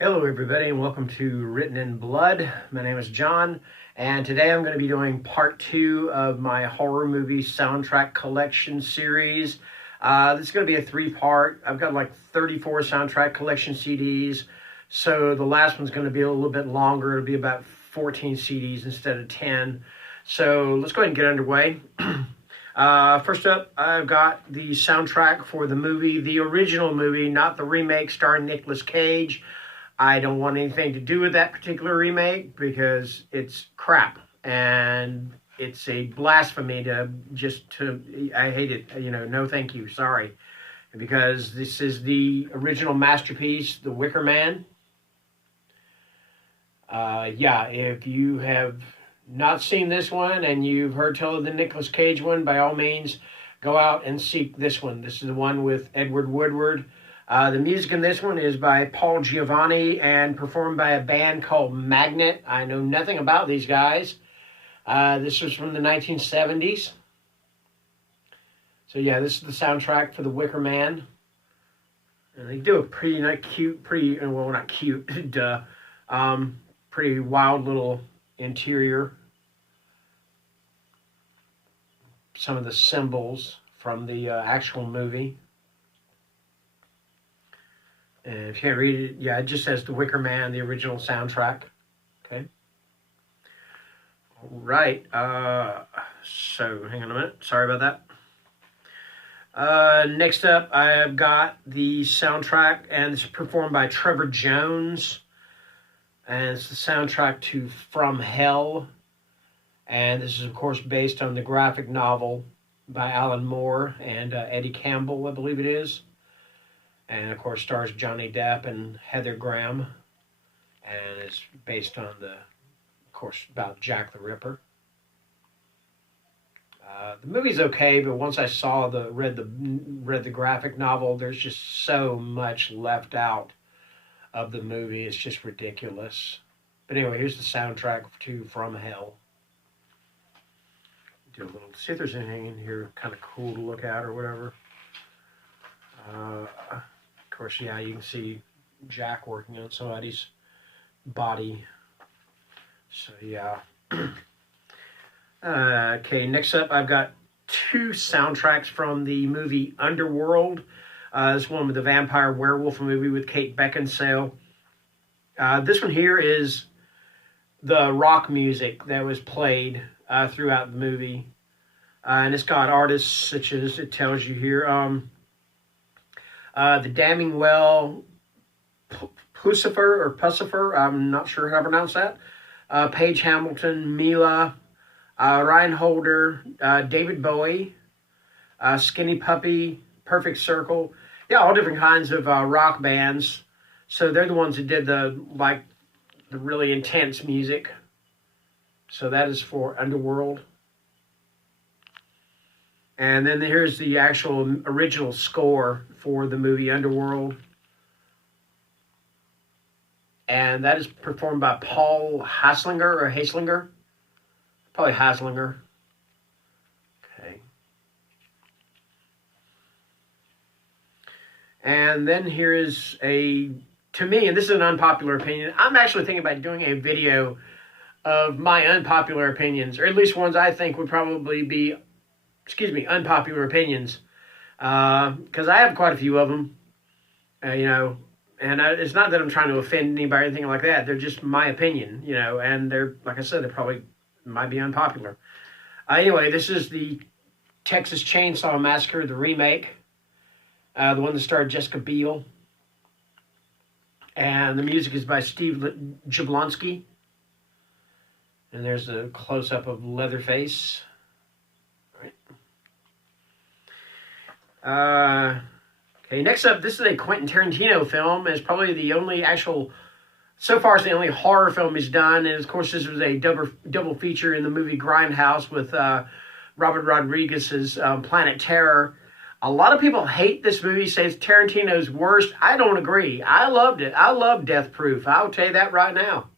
Hello, everybody, and welcome to Written in Blood. My name is John, and today I'm going to be doing part 2 of my horror movie soundtrack collection series. This is going to be a 3-part. I've got like 34 soundtrack collection CDs, so the last one's going to be a little bit longer. It'll be about 14 CDs instead of 10. So let's go ahead and get underway. First up, I've got the soundtrack for the movie, the original movie, not the remake starring Nicolas Cage. I don't want anything to do with that particular remake because it's crap and it's a blasphemy I hate it. No thank you, sorry. Because this is the original masterpiece, The Wicker Man. If you have not seen this one and you've heard tell of the Nicolas Cage one, by all means, go out and seek this one. This is the one with Edward Woodward. The music in this one is by Paul Giovanni and performed by a band called Magnet. I know nothing about these guys. This was from the 1970s. So yeah, this is the soundtrack for The Wicker Man. And they do a pretty not cute, duh. Pretty wild little interior. Some of the symbols from the actual movie. And if you can't read it, yeah, it just says The Wicker Man, the original soundtrack. Okay. All right. So hang on a minute. Sorry about that. Next up, I've got the soundtrack, and it's performed by Trevor Jones. And it's the soundtrack to From Hell. And this is, of course, based on the graphic novel by Alan Moore and Eddie Campbell, I believe it is. And, of course, stars Johnny Depp and Heather Graham. And it's based on about Jack the Ripper. The movie's okay, but once I read the graphic novel, there's just so much left out of the movie. It's just ridiculous. But anyway, here's the soundtrack to From Hell. See if there's anything in here kind of cool to look at or whatever. Of course, yeah, you can see Jack working on somebody's body. So, yeah. Okay, next up, I've got 2 soundtracks from the movie Underworld. This one with the vampire werewolf movie with Kate Beckinsale. This one here is the rock music that was played throughout the movie. And it's got artists such as, it tells you here, the Damning Well, Pussifer, I'm not sure how to pronounce that. Paige Hamilton, Mila, Ryan Holder, David Bowie, Skinny Puppy, Perfect Circle. Yeah, all different kinds of rock bands. So they're the ones that did the really intense music. So that is for Underworld. And then here's the actual original score for the movie Underworld. And that is performed by Paul Haslinger. Probably Haslinger. Okay. And then here is to me, and this is an unpopular opinion, I'm actually thinking about doing a video of my unpopular opinions, or at least ones I think would probably be unpopular opinions, because I have quite a few of them, and it's not that I'm trying to offend anybody or anything like that. They're just my opinion, and they're, like I said, they probably might be unpopular. Anyway, this is the Texas Chainsaw Massacre, the remake, the one that starred Jessica Biel, and the music is by Steve Jablonsky, and there's a close-up of Leatherface. Okay, next up, this is a Quentin Tarantino film. It's probably the only so far it's the only horror film he's done. And of course, this was a double feature in the movie Grindhouse with Robert Rodriguez's Planet Terror. A lot of people hate this movie, say it's Tarantino's worst. I don't agree. I loved it. I love Death Proof. I'll tell you that right now.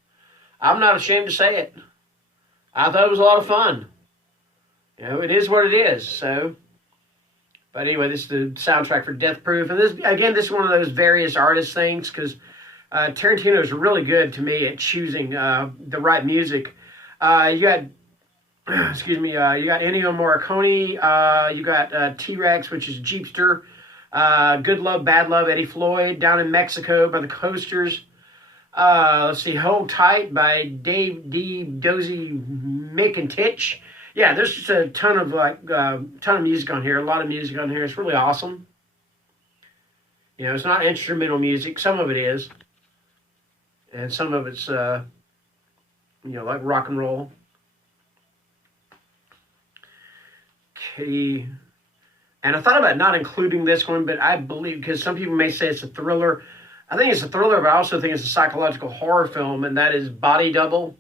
I'm not ashamed to say it. I thought it was a lot of fun. It is what it is, so... But anyway, this is the soundtrack for Death Proof. And this is one of those various artist things, because Tarantino's really good to me at choosing the right music. You got, excuse me, you got Ennio Morricone. You got T-Rex, which is Jeepster. Good Love, Bad Love, Eddie Floyd. Down in Mexico by the Coasters. Let's see, Hold Tight by Dave D. Dozy Mick. Yeah, there's just a ton of ton of music on here. A lot of music on here. It's really awesome. You know, it's not instrumental music. Some of it is, and some of it's you know, like rock and roll. Okay. And I thought about not including this one, but I believe, because some people may say it's a thriller. I think it's a thriller, but I also think it's a psychological horror film, and that is Body Double.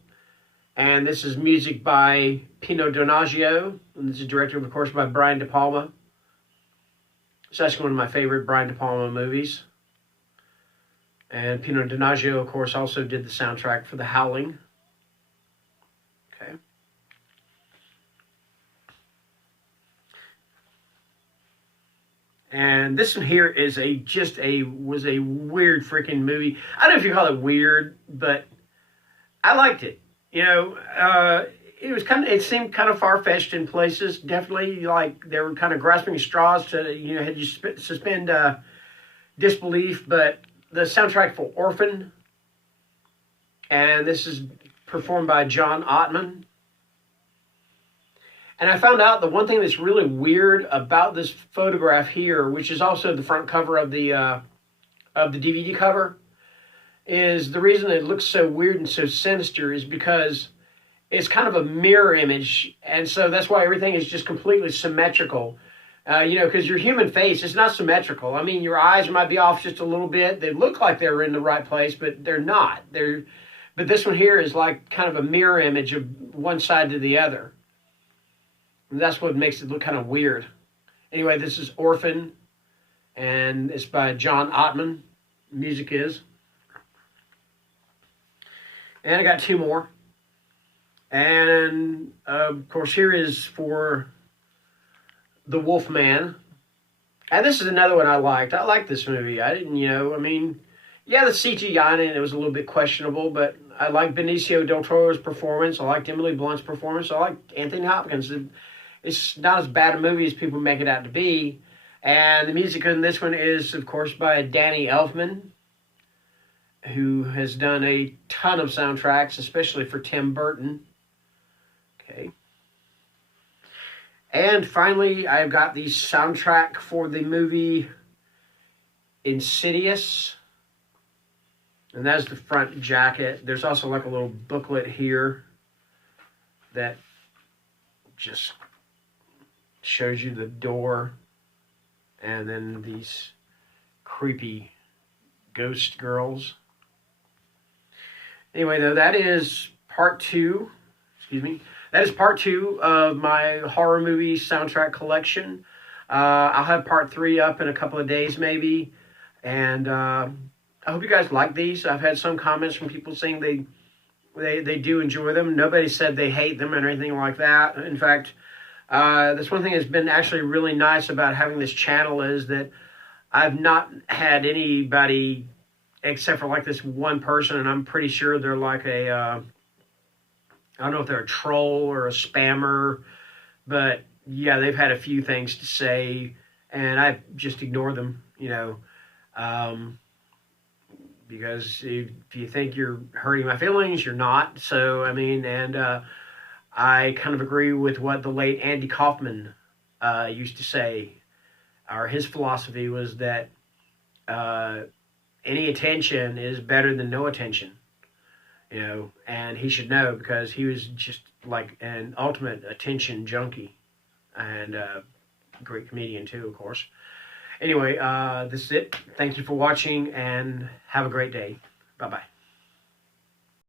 And this is music by Pino Donaggio, and this is directed, of course, by Brian De Palma. It's actually one of my favorite Brian De Palma movies. And Pino Donaggio, of course, also did the soundtrack for The Howling. Okay. And this one here is was a weird freaking movie. I don't know if you call it weird, but I liked it. You know, it seemed kind of far-fetched in places. Definitely, like, they were kind of grasping at straws to, you know, had you suspend disbelief. But the soundtrack for Orphan, and this is performed by John Ottman. And I found out the one thing that's really weird about this photograph here, which is also the front cover of the DVD cover, is the reason it looks so weird and so sinister is because it's kind of a mirror image, and so that's why everything is just completely symmetrical. You know, because your human face is not symmetrical. I mean, your eyes might be off just a little bit. They look like they're in the right place, but they're not. But this one here is like kind of a mirror image of one side to the other. And that's what makes it look kind of weird. Anyway, this is Orphan, and it's by John Ottman. Music is. And I got two more. And, of course, here is for The Wolfman. And this is another one I liked. I liked this movie. I didn't, you know, I mean, yeah, the CGI in it was a little bit questionable, but I liked Benicio del Toro's performance. I liked Emily Blunt's performance. I liked Anthony Hopkins. It's not as bad a movie as people make it out to be. And the music in this one is, of course, by Danny Elfman, who has done a ton of soundtracks, especially for Tim Burton. Okay. And finally, I've got the soundtrack for the movie Insidious. And that's the front jacket. There's also like a little booklet here that just shows you the door and then these creepy ghost girls. Anyway, though, that is part two. Excuse me. That is part two of my horror movie soundtrack collection. I'll have part three up in a couple of days, maybe. And I hope you guys like these. I've had some comments from people saying they do enjoy them. Nobody said they hate them or anything like that. In fact, that's one thing that's been actually really nice about having this channel is that I've not had anybody except for like this one person, and I'm pretty sure they're like I don't know if they're a troll or a spammer, but yeah, they've had a few things to say, and I just ignore them, you know, because if you think you're hurting my feelings, you're not. So, I mean, and I kind of agree with what the late Andy Kaufman used to say, or his philosophy was that any attention is better than no attention, you know, and he should know because he was just like an ultimate attention junkie and a great comedian too, of course. Anyway, this is it. Thank you for watching and have a great day. Bye-bye.